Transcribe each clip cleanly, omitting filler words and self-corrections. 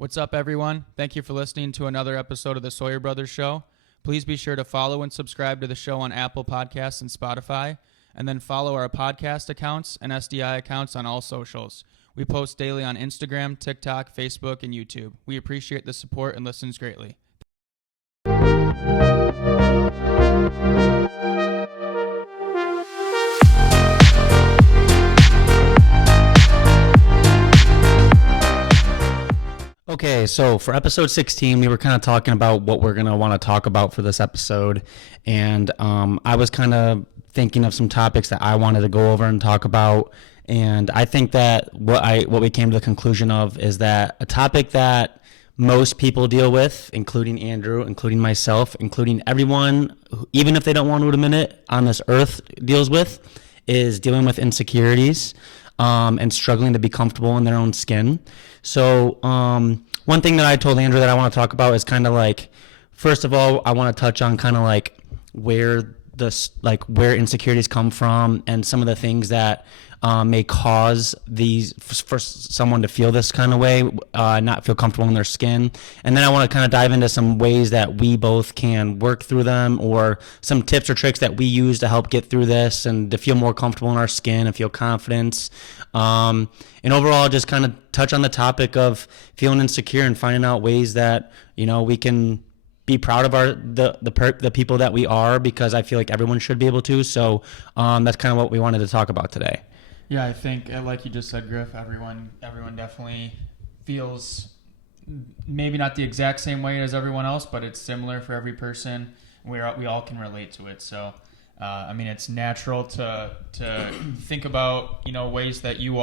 What's up, everyone? Thank you for listening to another episode of the Sawyer Brothers Show. Please be sure to follow and subscribe to the show on Apple Podcasts and Spotify, and then follow our podcast accounts and SDI accounts on all socials. We post daily on Instagram, TikTok, Facebook, and YouTube. We appreciate the support and listens greatly. Okay, so for episode 16, we were kind of talking about what we're going to want to talk about for this episode. And I was kind of thinking of some topics that I wanted to go over and talk about. And I think that what we came to the conclusion of is that a topic that most people deal with, including Andrew, including myself, including everyone, even if they don't want to admit it, on this earth deals with, is dealing with insecurities and struggling to be comfortable in their own skin. So one thing that I told Andrew that I want to talk about is kind of like, first of all, I want to touch on kind of like where insecurities come from and some of the things that may cause these for someone to feel this kind of way, not feel comfortable in their skin. And then I want to kind of dive into some ways that we both can work through them, or some tips or tricks that we use to help get through this and to feel more comfortable in our skin and feel confidence. And overall, just kind of touch on the topic of feeling insecure and finding out ways that, you know, we can be proud of the people that we are, because I feel like everyone should be able to. So that's kind of what we wanted to talk about today. Yeah, I think, like you just said, Griff, everyone definitely feels maybe not the exact same way as everyone else, but it's similar for every person. We all can relate to it. So, I mean, it's natural to think about, you know, ways that you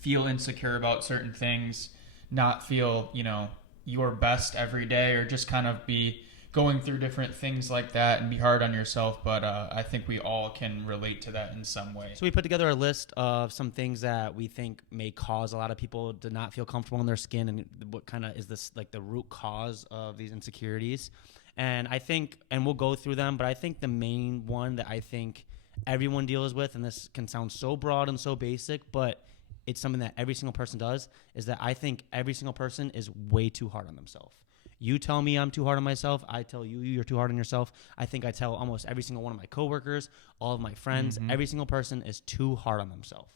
feel insecure about certain things, not feel, you know, your best every day, or just kind of be going through different things like that and be hard on yourself. But I think we all can relate to that in some way. So we put together a list of some things that we think may cause a lot of people to not feel comfortable in their skin, and what kind of is this, like, the root cause of these insecurities. And I think, and we'll go through them, but I think the main one that I think everyone deals with, and this can sound so broad and so basic, but it's something that every single person does, is that I think every single person is way too hard on themselves. You tell me I'm too hard on myself. I tell you you're too hard on yourself. I think I tell almost every single one of my coworkers, all of my friends, every single person is too hard on themselves.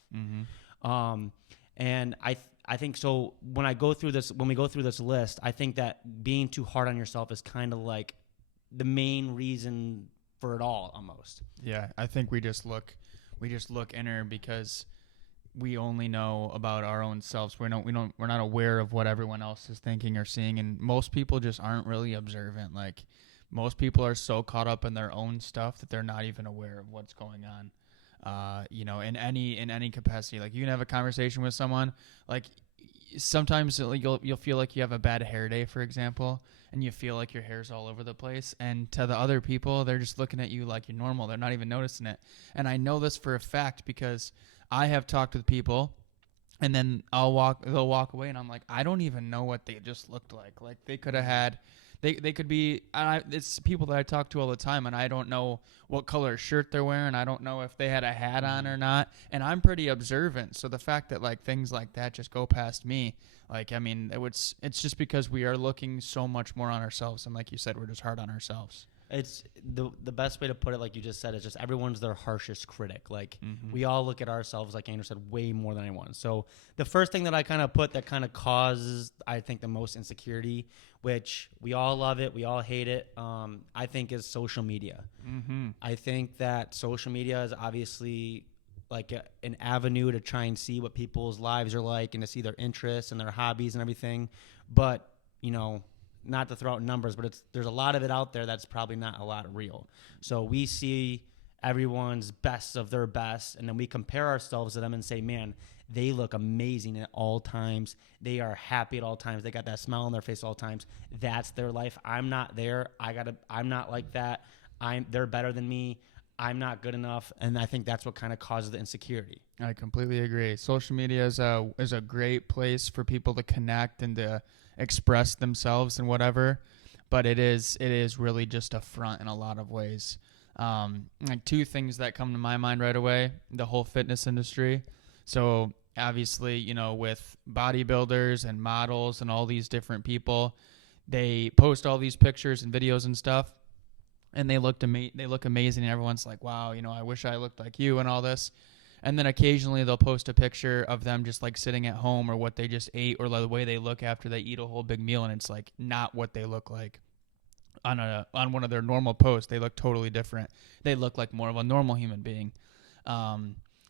And I think so. When we go through this list, I think that being too hard on yourself is kind of like the main reason for it all, almost. Yeah, I think we just look inner because we only know about our own selves. We're not aware of what everyone else is thinking or seeing, and most people just aren't really observant. Like, most people are so caught up in their own stuff that they're not even aware of what's going on. You know, in any capacity. Like, you can have a conversation with someone. Like, sometimes you'll feel like you have a bad hair day, for example, and you feel like your hair's all over the place. And to the other people, they're just looking at you like you're normal. They're not even noticing it. And I know this for a fact because I have talked with people, and then they'll walk away, and I'm like, I don't even know what they just looked like. Like, they could have had, they could be, it's people that I talk to all the time, and I don't know what color shirt they're wearing. I don't know if they had a hat on or not, and I'm pretty observant. So the fact that, like, things like that just go past me, like, I mean, it's just because we are looking so much more on ourselves, and like you said, we're just hard on ourselves. It's the best way to put it, like you just said, is just everyone's their harshest critic. Like, we all look at ourselves, like Andrew said, way more than anyone. So the first thing that I kind of put that kind of causes, I think, the most insecurity, which we all love it, we all hate it, I think, is social media. I think that social media is obviously like an avenue to try and see what people's lives are like and to see their interests and their hobbies and everything. But, you know, not to throw out numbers, but there's a lot of it out there that's probably not a lot real. So we see everyone's best of their best, and then we compare ourselves to them and say, man, they look amazing at all times. They are happy at all times. They got that smile on their face at all times. That's their life. I'm not there. I'm not like that. They're better than me. I'm not good enough. And I think that's what kind of causes the insecurity. I completely agree. Social media is a great place for people to connect and to express themselves and whatever, but it is really just a front in a lot of ways. Like, two things that come to my mind right away: the whole fitness industry. So obviously, with bodybuilders and models and all these different people, they post all these pictures and videos and stuff, and they look amazing, and everyone's like, wow, I wish I looked like you and all this. And then occasionally they'll post a picture of them just like sitting at home, or what they just ate, or the way they look after they eat a whole big meal, and it's like not what they look like on one of their normal posts. They look totally different. They look like more of a normal human being.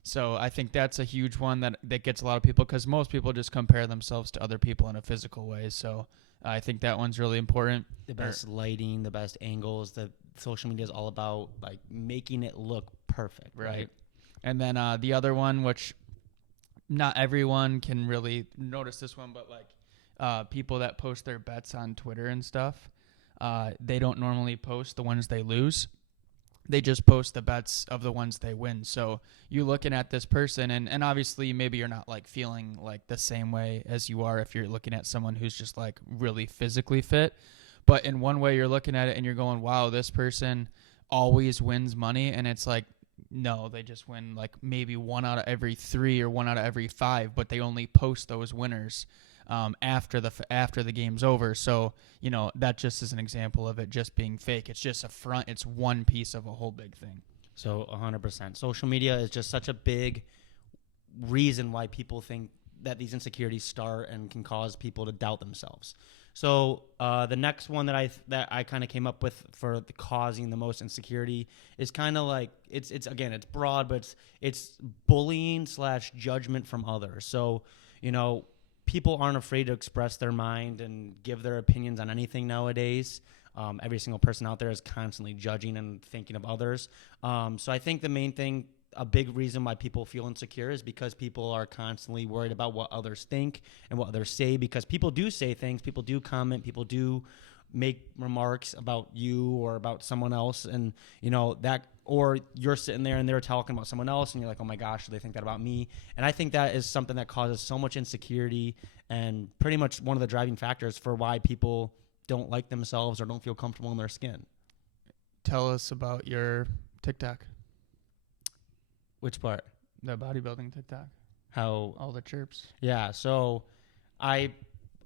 So I think that's a huge one that gets a lot of people, because most people just compare themselves to other people in a physical way. So I think that one's really important. The best lighting, the best angles. The social media is all about like making it look perfect, right? And then the other one, which not everyone can really notice this one, but like people that post their bets on Twitter and stuff, they don't normally post the ones they lose. They just post the bets of the ones they win. So you're looking at this person, and obviously maybe you're not like feeling like the same way as you are if you're looking at someone who's just like really physically fit. But in one way you're looking at it and you're going, wow, this person always wins money. And it's like, no, they just win like maybe 1 out of every 3 or 1 out of every 5, but they only post those winners after the game's over. So that just is an example of it just being fake. It's just a front. It's one piece of a whole big thing. So 100%. Social media is just such a big reason why people think that these insecurities start and can cause people to doubt themselves. So the next one that I kind of came up with for causing the most insecurity is kind of like it's broad, but it's bullying / judgment from others. So people aren't afraid to express their mind and give their opinions on anything nowadays. Every single person out there is constantly judging and thinking of others. So I think the main thing, a big reason why people feel insecure, is because people are constantly worried about what others think and what others say, because people do say things, people do comment, people do make remarks about you or about someone else, and that, or you're sitting there and they're talking about someone else and you're like, oh my gosh, do they think that about me? And I think that is something that causes so much insecurity, and pretty much one of the driving factors for why people don't like themselves or don't feel comfortable in their skin. Tell us about your TikTok. Which part? The bodybuilding TikTok. How? All the chirps. Yeah. So I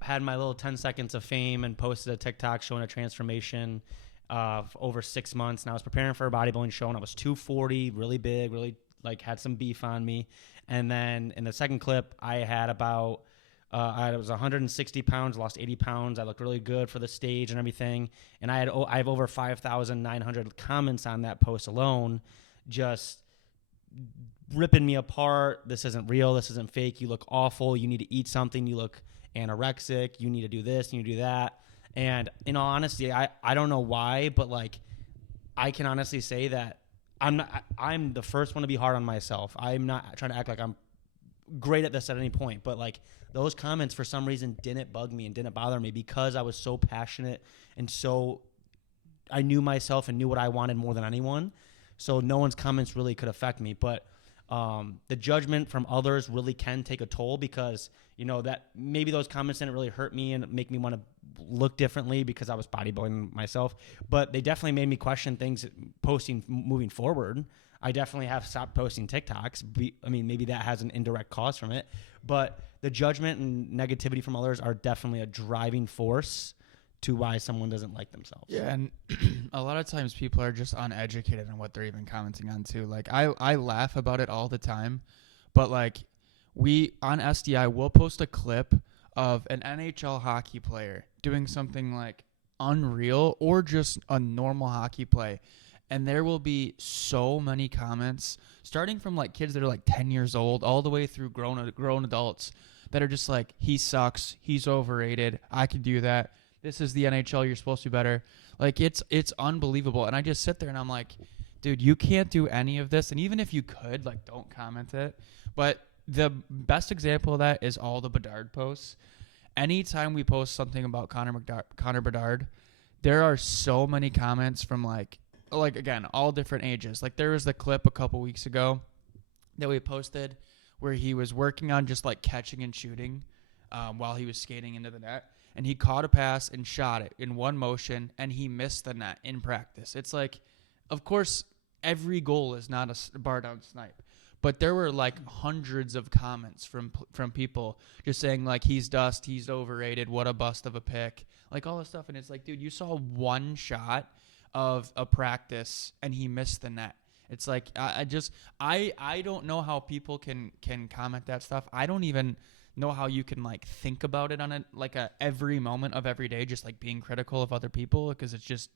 had my little 10 seconds of fame and posted a TikTok showing a transformation of over 6 months. And I was preparing for a bodybuilding show, and I was 240, really big, really like had some beef on me. And then in the second clip, I had about, I was 160 pounds, lost 80 pounds. I looked really good for the stage and everything. And I have over 5,900 comments on that post alone, just ripping me apart. This isn't real. This isn't fake. You look awful. You need to eat something. You look anorexic. You need to do this. You need to do that. And in all honesty, I don't know why, but like, I can honestly say that I'm the first one to be hard on myself. I'm not trying to act like I'm great at this at any point, but like those comments for some reason didn't bug me and didn't bother me, because I was so passionate and so I knew myself and knew what I wanted more than anyone. So no one's comments really could affect me. But the judgment from others really can take a toll, because that maybe those comments didn't really hurt me and make me want to look differently because I was bodybuilding myself, but they definitely made me question things posting moving forward. I definitely have stopped posting TikToks. I mean, maybe that has an indirect cause from it, but the judgment and negativity from others are definitely a driving force to why someone doesn't like themselves. Yeah, and a lot of times people are just uneducated on what they're even commenting on too. Like I laugh about it all the time, but like we on SDI will post a clip of an NHL hockey player doing something like unreal or just a normal hockey play, and there will be so many comments, starting from like kids that are like 10 years old all the way through grown adults that are just like, he sucks, he's overrated, I can do that. This is the NHL. You're supposed to be better. Like, it's unbelievable. And I just sit there and I'm like, dude, you can't do any of this. And even if you could, like, don't comment it. But the best example of that is all the Bedard posts. Anytime we post something about Connor Bedard, there are so many comments from like again, all different ages. Like, there was the clip a couple weeks ago that we posted where he was working on just like catching and shooting while he was skating into the net. And he caught a pass and shot it in one motion, and he missed the net in practice. It's like, of course, every goal is not a bar down snipe. But there were like hundreds of comments from people just saying like he's dust, he's overrated, what a bust of a pick, like all this stuff. And it's like, dude, you saw one shot of a practice and he missed the net. It's like I don't know how people can comment that stuff. I don't even know how you can like think about it on a every moment of every day, just like being critical of other people, because it's just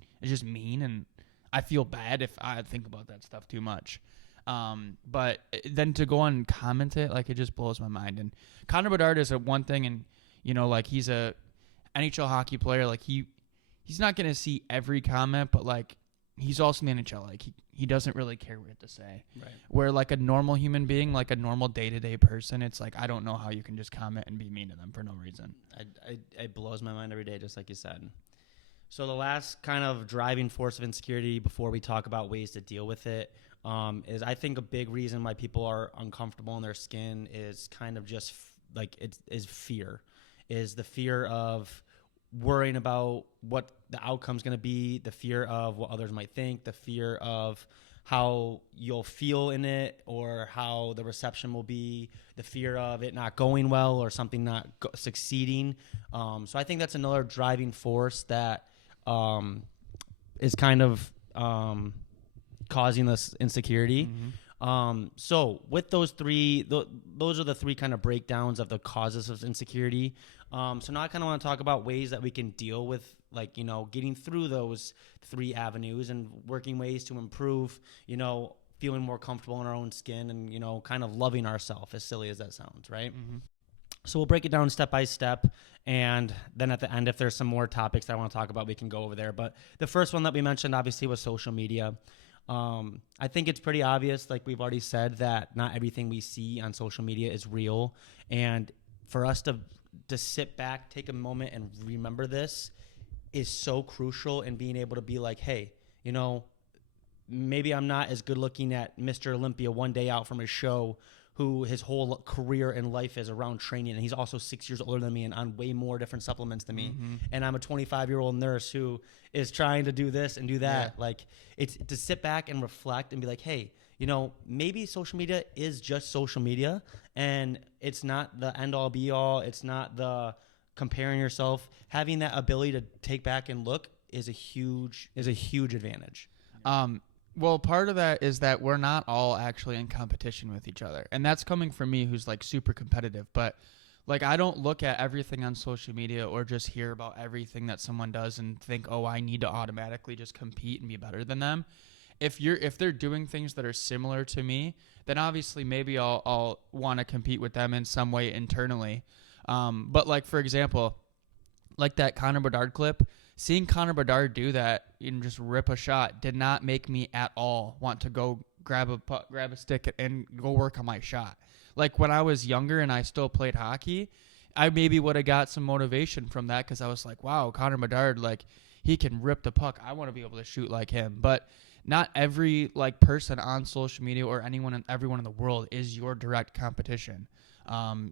mean, and I feel bad if I think about that stuff too much. But then to go on and comment it, like, it just blows my mind. And Connor Bedard is a one thing, and like he's a NHL hockey player. Like he's not gonna see every comment, but like he's also in the NHL. Like he doesn't really care what to say. Right. Where like a normal human being, like a normal day-to-day person, it's like I don't know how you can just comment and be mean to them for no reason. It blows my mind every day, just like you said. So the last kind of driving force of insecurity before we talk about ways to deal with it is, I think, a big reason why people are uncomfortable in their skin is kind of just is fear. Is the fear of worrying about what the outcome's going to be, the fear of what others might think, the fear of how you'll feel in it or how the reception will be, the fear of it not going well or something not succeeding. So I think that's another driving force that is kind of causing this insecurity. Mm-hmm. So with those three, those are the three kind of breakdowns of the causes of insecurity. So now I kind of want to talk about ways that we can deal with, like, getting through those three avenues and working ways to improve, feeling more comfortable in our own skin and, kind of loving ourselves, as silly as that sounds, right? Mm-hmm. So we'll break it down step by step. And then at the end, if there's some more topics that I want to talk about, we can go over there. But the first one that we mentioned, obviously, was social media. I think it's pretty obvious, like we've already said, that not everything we see on social media is real. And for us to sit back, take a moment and remember this is so crucial in being able to be like, hey, maybe I'm not as good looking at Mr. Olympia one day out from his show, who his whole career and life is around training. And he's also 6 years older than me and on way more different supplements than me. Mm-hmm. And I'm a 25-year-old nurse who is trying to do this and do that. Yeah. Like, it's to sit back and reflect and be like, hey, maybe social media is just social media and it's not the end all be all. It's not the comparing yourself. Having that ability to take back and look is a huge advantage. Well, part of that is that we're not all actually in competition with each other. And that's coming from me, who's like super competitive. But like, I don't look at everything on social media or just hear about everything that someone does and think, oh, I need to automatically just compete and be better than them. If they're doing things that are similar to me, then obviously maybe I'll want to compete with them in some way internally. But like, for example, like that Connor Bedard clip, seeing Connor Bedard do that and just rip a shot did not make me at all want to go grab a stick and go work on my shot. Like when I was younger and I still played hockey, I maybe would have got some motivation from that because I was like, wow, Connor Bedard, like he can rip the puck. I want to be able to shoot like him. But not every like person on social media or everyone in the world is your direct competition.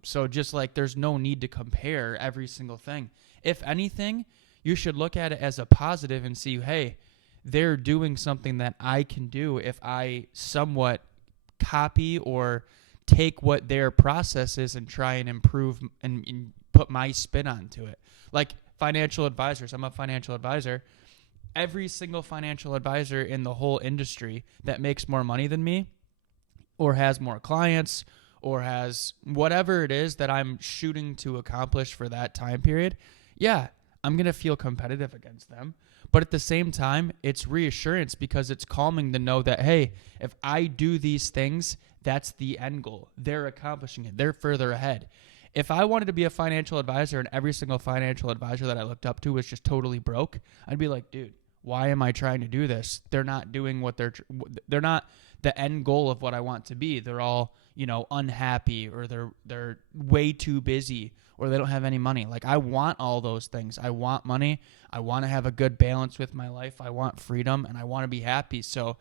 So just like there's no need to compare every single thing. If anything, you should look at it as a positive and see, hey, they're doing something that I can do if I somewhat copy or take what their process is and try and improve and put my spin onto it. Like financial advisors, I'm a financial advisor. Every single financial advisor in the whole industry that makes more money than me or has more clients or has whatever it is that I'm shooting to accomplish for that time period, yeah, I'm going to feel competitive against them. But at the same time, it's reassurance because it's calming to know that, hey, if I do these things, that's the end goal. They're accomplishing it. They're further ahead. If I wanted to be a financial advisor and every single financial advisor that I looked up to was just totally broke, I'd be like, dude, why am I trying to do this? They're not doing what they're not the end goal of what I want to be. They're all, unhappy or they're way too busy or they don't have any money. Like I want all those things. I want money. I want to have a good balance with my life. I want freedom and I want to be happy. So,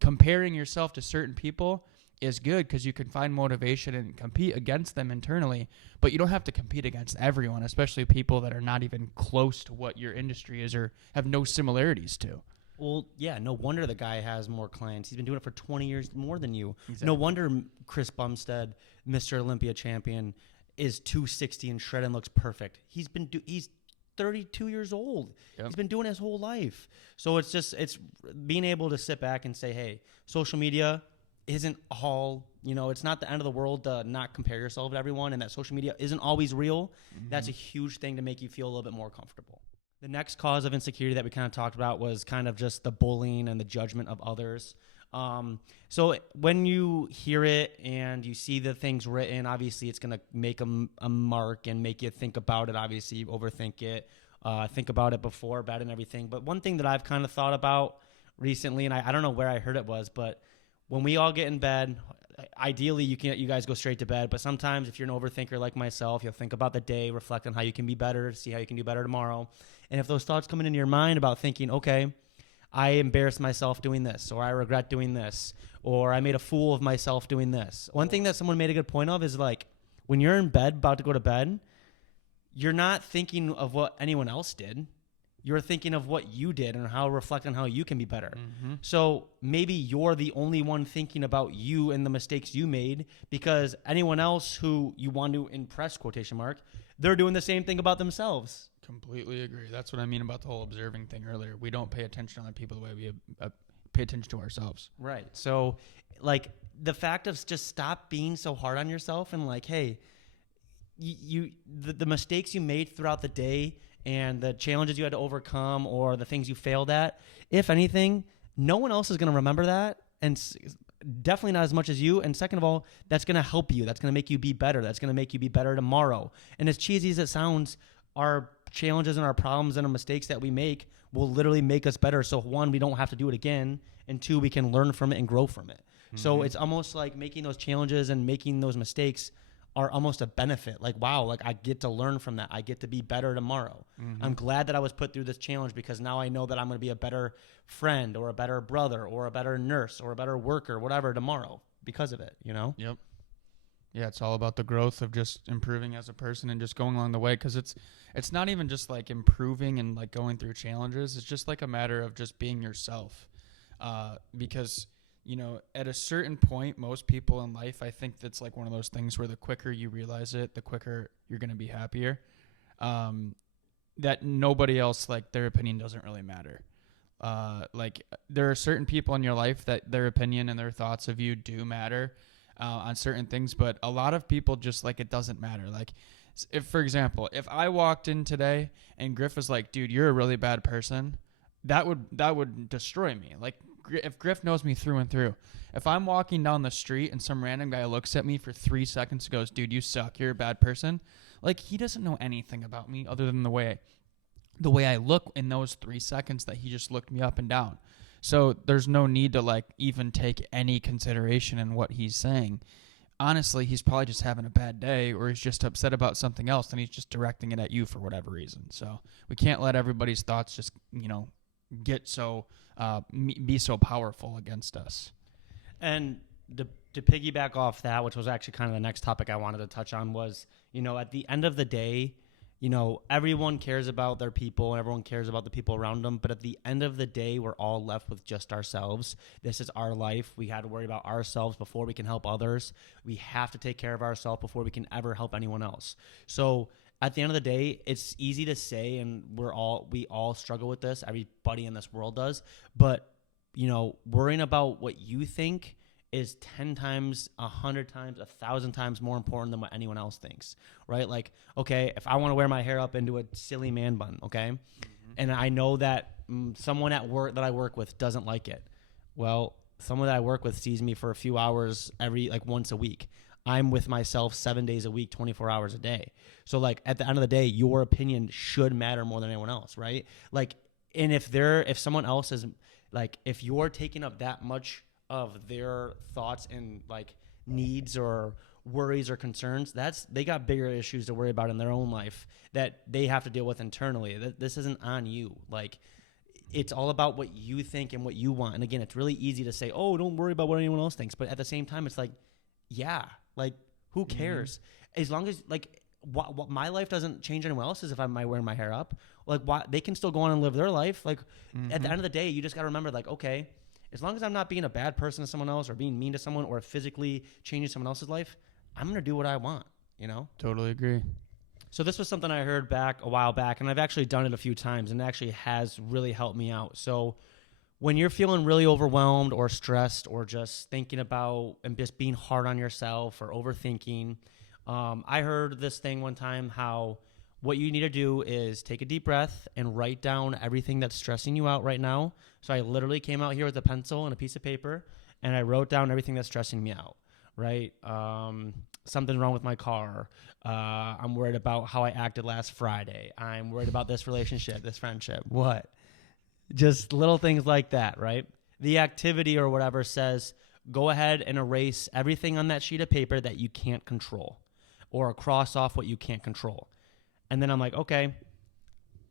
comparing yourself to certain people is good because you can find motivation and compete against them internally, but you don't have to compete against everyone, especially people that are not even close to what your industry is or have no similarities to. Well, yeah, no wonder the guy has more clients. He's been doing it for 20 years more than you. Exactly. No wonder Chris Bumstead, Mr. Olympia champion, is 260 and shredded and looks perfect. He's 32 years old. Yep. He's been doing it his whole life. So it's being able to sit back and say, hey, social media isn't all, it's not the end of the world to not compare yourself to everyone, and that social media isn't always real. Mm-hmm. That's a huge thing to make you feel a little bit more comfortable. The next cause of insecurity that we kind of talked about was kind of just the bullying and the judgment of others. So when you hear it and you see the things written, obviously it's going to make a mark and make you think about it. Obviously, you overthink it, think about it before bed and everything. But one thing that I've kind of thought about recently, and I don't know where I heard it was, but when we all get in bed, ideally you guys go straight to bed. But sometimes if you're an overthinker like myself, you'll think about the day, reflect on how you can be better, see how you can do better tomorrow. And if those thoughts come into your mind about thinking, okay, I embarrassed myself doing this, or I regret doing this, or I made a fool of myself doing this. One thing that someone made a good point of is like when you're in bed, about to go to bed, you're not thinking of what anyone else did. You're thinking of what you did and reflect on how you can be better. Mm-hmm. So maybe you're the only one thinking about you and the mistakes you made, because anyone else who you want to impress, quotation mark, they're doing the same thing about themselves. Completely agree. That's what I mean about the whole observing thing earlier. We don't pay attention to other people the way we pay attention to ourselves. Right. So, like, the fact of just stop being so hard on yourself and like, hey, the mistakes you made throughout the day and the challenges you had to overcome or the things you failed at, if anything, no one else is going to remember that, and definitely not as much as you. And second of all, that's going to help you. That's going to make you be better. That's going to make you be better tomorrow. And as cheesy as it sounds, our challenges and our problems and our mistakes that we make will literally make us better. So one, we don't have to do it again, and two, we can learn from it and grow from it. Mm-hmm. So it's almost like making those challenges and making those mistakes are almost a benefit. Like, wow, like I get to learn from that. I get to be better tomorrow. Mm-hmm. I'm glad that I was put through this challenge, because now I know that I'm going to be a better friend or a better brother or a better nurse or a better worker, whatever, tomorrow because of it, Yep. Yeah, it's all about the growth of just improving as a person and just going along the way, because it's not even just like improving and like going through challenges. It's just like a matter of just being yourself, because at a certain point, most people in life, I think that's like one of those things where the quicker you realize it, the quicker you're going to be happier, that nobody else, like their opinion doesn't really matter. Like there are certain people in your life that their opinion and their thoughts of you do matter on certain things, but a lot of people just like it doesn't matter. Like if, for example, if I walked in today and Griff was like, dude, you're a really bad person, that would destroy me. Like if Griff knows me through and through, if I'm walking down the street and some random guy looks at me for 3 seconds and goes, dude, you suck, you're a bad person, like he doesn't know anything about me other than the way I look in those 3 seconds that he just looked me up and down. So there's no need to like even take any consideration in what he's saying. Honestly, he's probably just having a bad day, or he's just upset about something else, and he's just directing it at you for whatever reason. So we can't let everybody's thoughts just, get so be so powerful against us. And to piggyback off that, which was actually kind of the next topic I wanted to touch on, was, at the end of the day, everyone cares about their people and everyone cares about the people around them. But at the end of the day, we're all left with just ourselves. This is our life. We had to worry about ourselves before we can help others. We have to take care of ourselves before we can ever help anyone else. So at the end of the day, it's easy to say, and we all struggle with this. Everybody in this world does. But, worrying about what you think is 10 times, 100 times, 1,000 times more important than what anyone else thinks, right? Like, okay, if I want to wear my hair up into a silly man bun, okay, and I know that someone at work that I work with doesn't like it. Well, someone that I work with sees me for a few hours once a week. I'm with myself 7 days a week, 24 hours a day. So like at the end of the day, your opinion should matter more than anyone else, right? Like, and if someone else is like, if you're taking up that much of their thoughts and like needs or worries or concerns, they got bigger issues to worry about in their own life that they have to deal with internally. This isn't on you. Like, it's all about what you think and what you want. And again, it's really easy to say, oh, don't worry about what anyone else thinks. But at the same time, it's like, yeah, like who cares? As long as like what my life doesn't change anyone else's if I'm wearing my hair up. Like, why they can still go on and live their life. Like, at the end of the day, you just got to remember, like, okay, as long as I'm not being a bad person to someone else or being mean to someone or physically changing someone else's life, I'm going to do what I want, you know? Totally agree. So this was something I heard back a while back, and I've actually done it a few times, and it actually has really helped me out. So when you're feeling really overwhelmed or stressed or just thinking about and just being hard on yourself or overthinking, I heard this thing one time how what you need to do is take a deep breath and write down everything that's stressing you out right now. So I literally came out here with a pencil and a piece of paper, and I wrote down everything that's stressing me out, right? Something wrong with my car. I'm worried about how I acted last Friday. I'm worried about this relationship, this friendship. What? Just little things like that, right? The activity or whatever says, go ahead and erase everything on that sheet of paper that you can't control, or cross off what you can't control. And then I'm like, okay,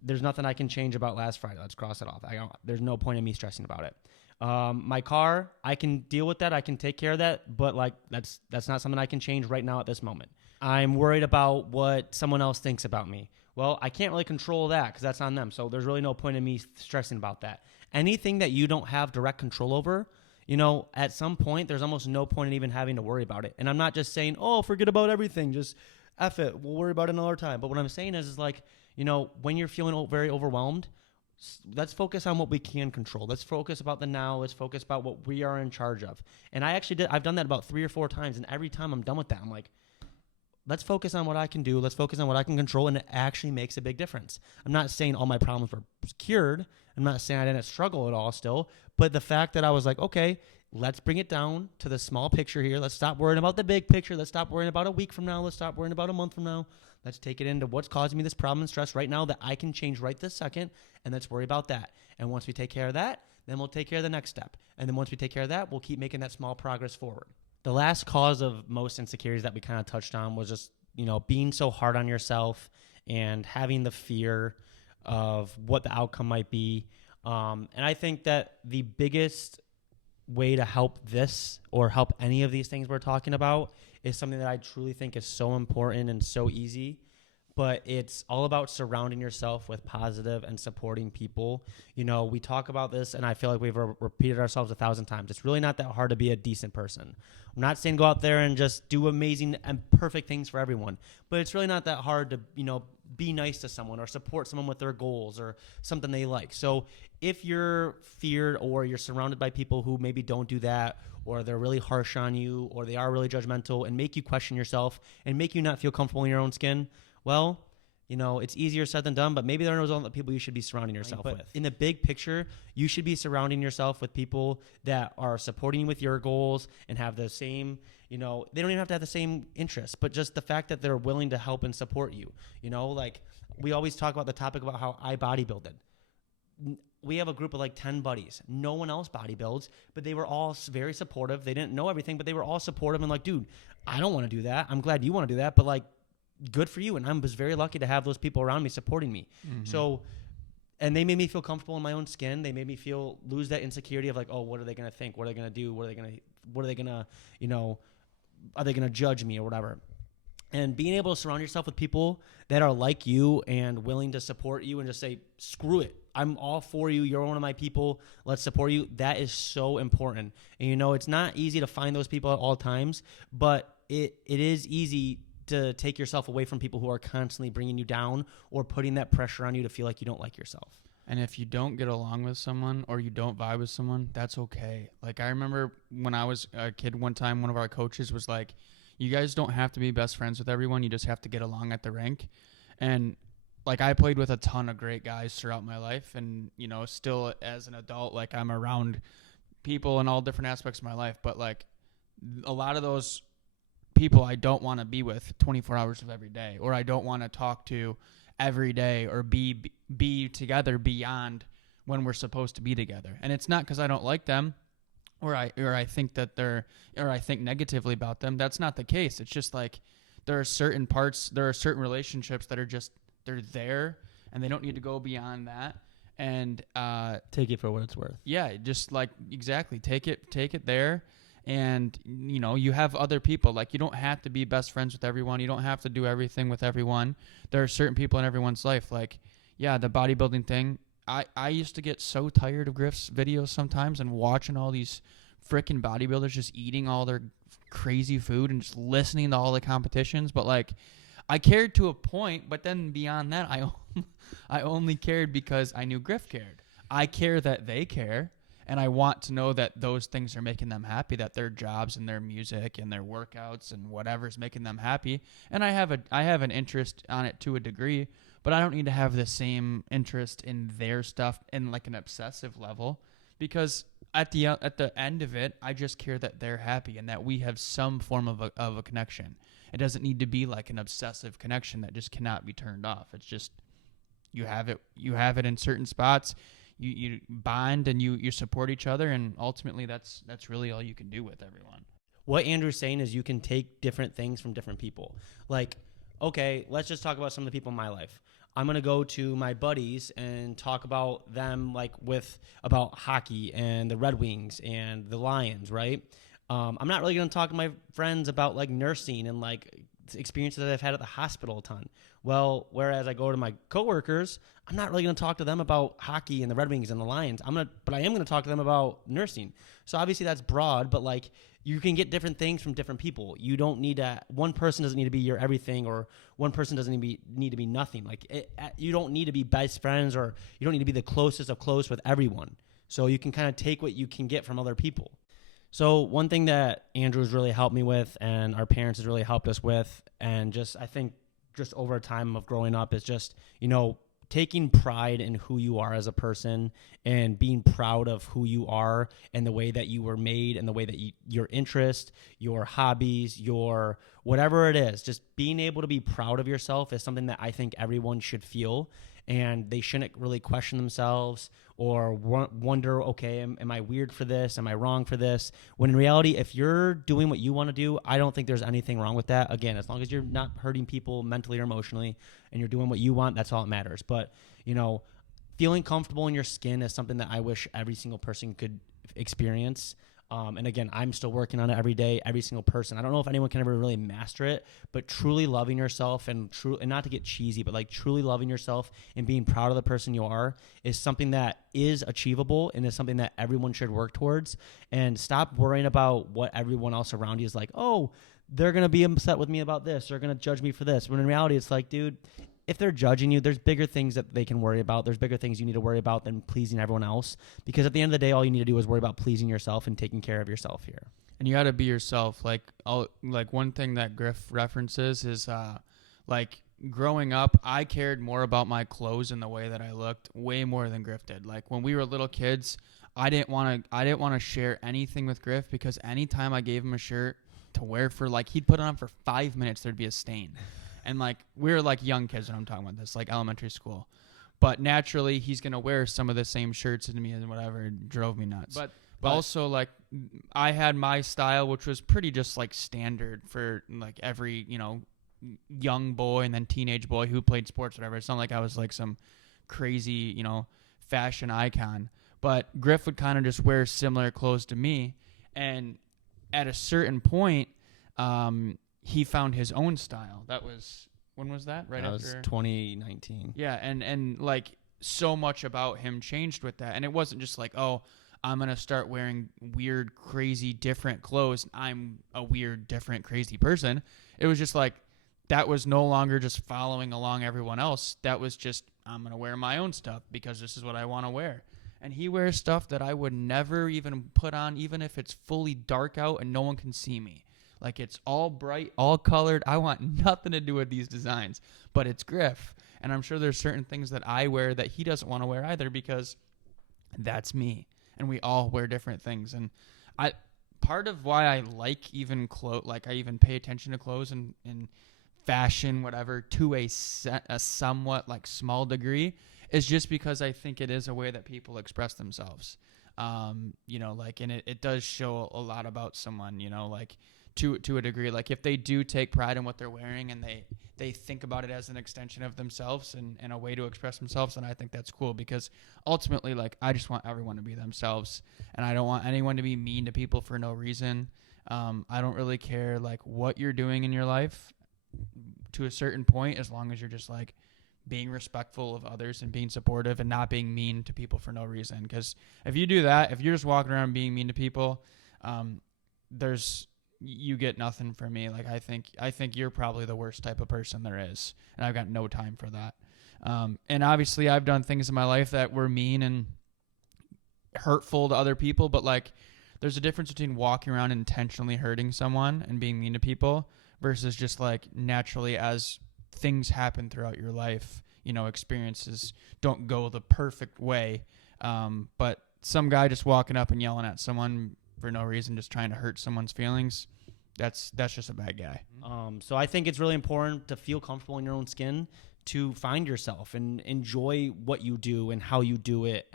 there's nothing I can change about last Friday. Let's cross it off. There's no point in me stressing about it. My car, I can deal with that. I can take care of that. But like, that's not something I can change right now at this moment. I'm worried about what someone else thinks about me. Well, I can't really control that because that's on them. So there's really no point in me stressing about that. Anything that you don't have direct control over, you know, at some point, there's almost no point in even having to worry about it. And I'm not just saying, oh, forget about everything. Just F it. We'll worry about it another time. But what I'm saying is like, you know, when you're feeling very overwhelmed, let's focus on what we can control. Let's focus about the now. Let's focus about what we are in charge of. And I've done that about 3 or 4 times. And every time I'm done with that, I'm like, let's focus on what I can do. Let's focus on what I can control. And it actually makes a big difference. I'm not saying all my problems were cured. I'm not saying I didn't struggle at all still. But the fact that I was like, okay, let's bring it down to the small picture here. Let's stop worrying about the big picture. Let's stop worrying about a week from now. Let's stop worrying about a month from now. Let's take it into what's causing me this problem and stress right now that I can change right this second, and let's worry about that. And once we take care of that, then we'll take care of the next step. And then once we take care of that, we'll keep making that small progress forward. The last cause of most insecurities that we kind of touched on was just, you know, being so hard on yourself and having the fear of what the outcome might be. And I think that the biggest way to help this or help any of these things we're talking about is something that I truly think is so important and so easy, but it's all about surrounding yourself with positive and supporting people. You know, we talk about this and I feel like we've repeated ourselves 1,000 times. It's really not that hard to be a decent person. I'm not saying go out there and just do amazing and perfect things for everyone, but it's really not that hard to, you know, be nice to someone or support someone with their goals or something they like. So if you're feared or you're surrounded by people who maybe don't do that, or they're really harsh on you, or they are really judgmental and make you question yourself and make you not feel comfortable in your own skin, well, you know, it's easier said than done, but maybe they're not the people you should be surrounding yourself with. In the big picture, you should be surrounding yourself with people that are supporting you with your goals and have the same, you know, they don't even have to have the same interests, but just the fact that they're willing to help and support you. You know, like we always talk about the topic about how I bodybuilded. We have a group of like 10 buddies. No one else bodybuilds, but they were all very supportive. They didn't know everything, but they were all supportive and like, dude, I don't want to do that. I'm glad you want to do that, but like, good for you. And I was very lucky to have those people around me supporting me. Mm-hmm. So, and they made me feel comfortable in my own skin. They made me lose that insecurity of like, oh, what are they going to think? What are they going to do? What are they going to, you know, are they going to judge me or whatever? And being able to surround yourself with people that are like you and willing to support you and just say, screw it. I'm all for you. You're one of my people. Let's support you. That is so important. And, you know, it's not easy to find those people at all times, but it is easy to take yourself away from people who are constantly bringing you down or putting that pressure on you to feel like you don't like yourself. And if you don't get along with someone or you don't vibe with someone, that's okay. Like I remember when I was a kid one time, one of our coaches was like, you guys don't have to be best friends with everyone. You just have to get along at the rink. And like I played with a ton of great guys throughout my life. And, you know, still as an adult, like I'm around people in all different aspects of my life. But like a lot of those people I don't want to be with 24 hours of every day, or I don't want to talk to every day or be together beyond when we're supposed to be together. And it's not because I don't like them or I think that I think negatively about them. That's not the case. It's just like there are certain relationships that are just, they're there and they don't need to go beyond that. And take it for what it's worth. Yeah, just like exactly take it there. And, you know, you have other people. Like, you don't have to be best friends with everyone. You don't have to do everything with everyone. There are certain people in everyone's life. Like, yeah, the bodybuilding thing. I used to get so tired of Griff's videos sometimes and watching all these freaking bodybuilders just eating all their crazy food and just listening to all the competitions. But, like, I cared to a point, but then beyond that, I only cared because I knew Griff cared. I care that they care. And I want to know that those things are making them happy, that their jobs and their music and their workouts and whatever's making them happy. And I have an interest on it to a degree, but I don't need to have the same interest in their stuff in like an obsessive level, because at the end of it, I just care that they're happy and that we have some form of a connection. It doesn't need to be like an obsessive connection that just cannot be turned off. It's just you have it in certain spots. You bond and you support each other, and ultimately that's really all you can do with everyone. What Andrew's saying is you can take different things from different people. Like, okay, let's just talk about some of the people in my life. I'm going to go to my buddies and talk about them about hockey and the Red Wings and the Lions, right? I'm not really going to talk to my friends about like nursing and like experiences that I've had at the hospital a ton. Well, whereas I go to my coworkers, I'm not really going to talk to them about hockey and the Red Wings and the Lions. But I am going to talk to them about nursing. So obviously that's broad, but like you can get different things from different people. You don't need one person doesn't need to be your everything, or one person doesn't need to be nothing. Like you don't need to be best friends, or you don't need to be the closest of close with everyone. So you can kind of take what you can get from other people. So one thing that Andrew's really helped me with, and our parents has really helped us with, and I think just over time of growing up, is just, you know, taking pride in who you are as a person and being proud of who you are and the way that you were made and the way that your interest, your hobbies, your whatever it is, just being able to be proud of yourself is something that I think everyone should feel. And they shouldn't really question themselves or wonder, okay, am I weird for this? Am I wrong for this? When in reality, if you're doing what you want to do, I don't think there's anything wrong with that. Again, as long as you're not hurting people mentally or emotionally and you're doing what you want, that's all that matters. But, you know, feeling comfortable in your skin is something that I wish every single person could experience. And again, I'm still working on it every day, every single person. I don't know if anyone can ever really master it, but truly loving yourself and not to get cheesy, but like truly loving yourself and being proud of the person you are is something that is achievable and is something that everyone should work towards. And stop worrying about what everyone else around you is like, oh, they're going to be upset with me about this. They're going to judge me for this. When in reality, it's like, dude, if they're judging you, there's bigger things that they can worry about. There's bigger things you need to worry about than pleasing everyone else. Because at the end of the day, all you need to do is worry about pleasing yourself and taking care of yourself here. And you got to be yourself. Like one thing that Griff references is like growing up, I cared more about my clothes and the way that I looked way more than Griff did. Like when we were little kids, I didn't want to share anything with Griff, because anytime I gave him a shirt to wear for, like, he'd put it on for 5 minutes, there'd be a stain. And, like, we were, like, young kids when I'm talking about this, like, elementary school. But naturally, he's going to wear some of the same shirts as me and whatever. It drove me nuts. But also, like, I had my style, which was pretty just, like, standard for, like, every, you know, young boy and then teenage boy who played sports, whatever. It's not like I was, like, some crazy, you know, fashion icon. But Griff would kind of just wear similar clothes to me. And at a certain point, he found his own style. That was, when was that? Right that after? Was 2019. Yeah, and like so much about him changed with that. And it wasn't just like, oh, I'm going to start wearing weird, crazy, different clothes. I'm a weird, different, crazy person. It was just like, that was no longer just following along everyone else. That was just, I'm going to wear my own stuff because this is what I want to wear. And he wears stuff that I would never even put on, even if it's fully dark out and no one can see me. Like, it's all bright, all colored. I want nothing to do with these designs. But it's Griff. And I'm sure there's certain things that I wear that he doesn't want to wear either, because that's me. And we all wear different things. And part of why I like even clothes, like I even pay attention to clothes and fashion, whatever, to a somewhat like small degree, is just because I think it is a way that people express themselves. You know, like, and it does show a lot about someone, you know, like to a degree. Like if they do take pride in what they're wearing and they think about it as an extension of themselves and a way to express themselves, then I think that's cool, because ultimately, like, I just want everyone to be themselves, and I don't want anyone to be mean to people for no reason. I don't really care like what you're doing in your life to a certain point, as long as you're just like being respectful of others and being supportive and not being mean to people for no reason. Because if you do that, if you're just walking around being mean to people, you get nothing from me. Like I think you're probably the worst type of person there is, and I've got no time for that. And obviously I've done things in my life that were mean and hurtful to other people, but like there's a difference between walking around intentionally hurting someone and being mean to people versus just like naturally, as things happen throughout your life, you know, experiences don't go the perfect way. But some guy just walking up and yelling at someone for no reason, just trying to hurt someone's feelings, that's just a bad guy. So I think it's really important to feel comfortable in your own skin, to find yourself and enjoy what you do and how you do it.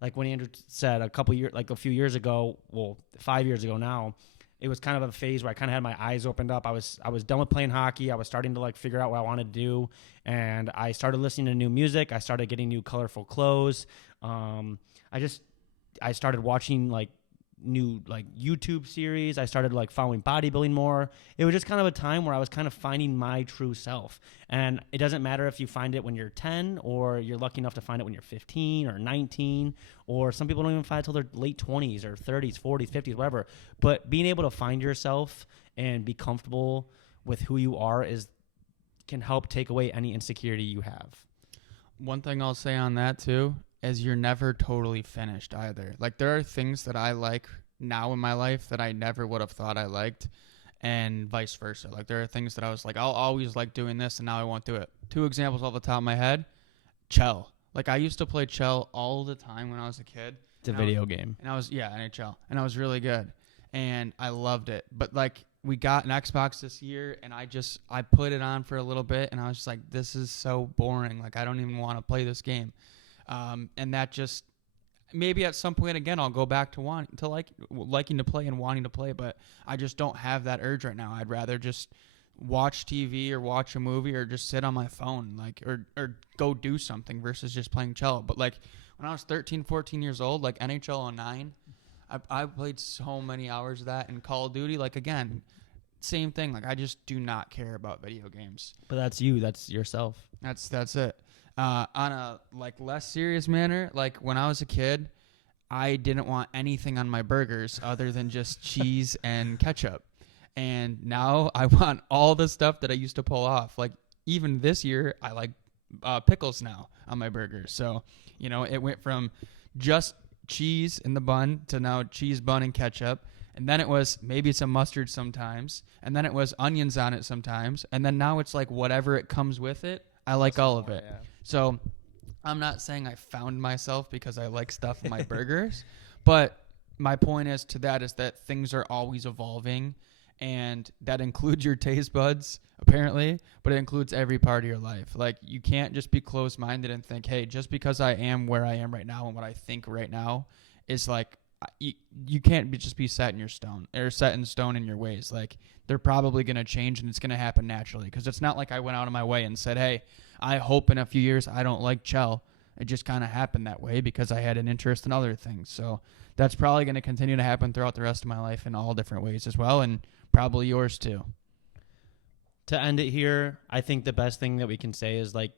Like when Andrew said a few years ago, well, 5 years ago now, it was kind of a phase where I kind of had my eyes opened up. I was done with playing hockey. I was starting to like figure out what I wanted to do, and I started listening to new music. I started getting new colorful clothes. I started watching like new like YouTube series. I started like following bodybuilding more. It was just kind of a time where I was kind of finding my true self. And it doesn't matter if you find it when you're 10 or you're lucky enough to find it when you're 15 or 19, or some people don't even find it till their late 20s or 30s, 40s, 50s, whatever. But being able to find yourself and be comfortable with who you are can help take away any insecurity you have. One thing I'll say on that too is you're never totally finished either. Like there are things that I like now in my life that I never would have thought I liked, and vice versa. Like there are things that I was like, I'll always like doing this, and now I won't do it. 2 examples off the top of my head. Chell. Like I used to play Chell all the time when I was a kid. It's a video game. And I was, NHL. And I was really good. And I loved it. But like we got an Xbox this year, and I put it on for a little bit, and I was just like, this is so boring. Like I don't even want to play this game. And that just, maybe at some point again, I'll go back to liking to play and wanting to play, but I just don't have that urge right now. I'd rather just watch TV or watch a movie or just sit on my phone, like, or go do something versus just playing cello. But like when I was 13, 14 years old, like NHL 09, I played so many hours of that, and Call of Duty, like again, same thing. Like I just do not care about video games. But that's you. That's yourself. That's it. On a like less serious manner, like when I was a kid, I didn't want anything on my burgers other than just cheese and ketchup. And now I want all the stuff that I used to pull off. Like even this year, I like pickles now on my burgers. So, you know, it went from just cheese in the bun to now cheese, bun, and ketchup. And then it was maybe some mustard sometimes. And then it was onions on it sometimes. And then now it's like whatever it comes with it, I like all of it. Yeah. So I'm not saying I found myself because I like stuff in my burgers, but my point is that things are always evolving, and that includes your taste buds, apparently, but it includes every part of your life. Like you can't just be closed-minded and think, hey, just because I am where I am right now and what I think right now is like, you can't just be set in stone in your ways. Like they're probably going to change, and it's going to happen naturally, because it's not like I went out of my way and said, hey, I hope in a few years I don't like Chell. It just kind of happened that way because I had an interest in other things. So that's probably going to continue to happen throughout the rest of my life in all different ways as well, and probably yours too. To end it here, I think the best thing that we can say is like,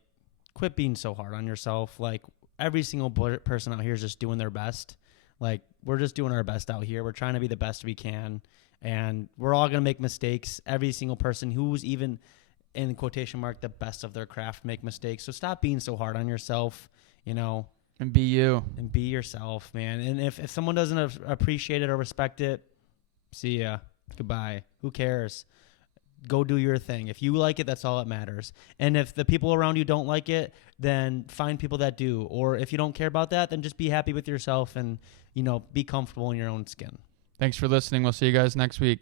quit being so hard on yourself. Like every single person out here is just doing their best. Like we're just doing our best out here. We're trying to be the best we can, and we're all going to make mistakes. Every single person who's even in quotation mark the best of their craft make mistakes. So stop being so hard on yourself, you know, and be you and be yourself, man. And if someone doesn't appreciate it or respect it, see ya. Goodbye. Who cares? Go do your thing. If you like it, that's all that matters. And if the people around you don't like it, then find people that do. Or if you don't care about that, then just be happy with yourself and, you know, be comfortable in your own skin. Thanks for listening. We'll see you guys next week.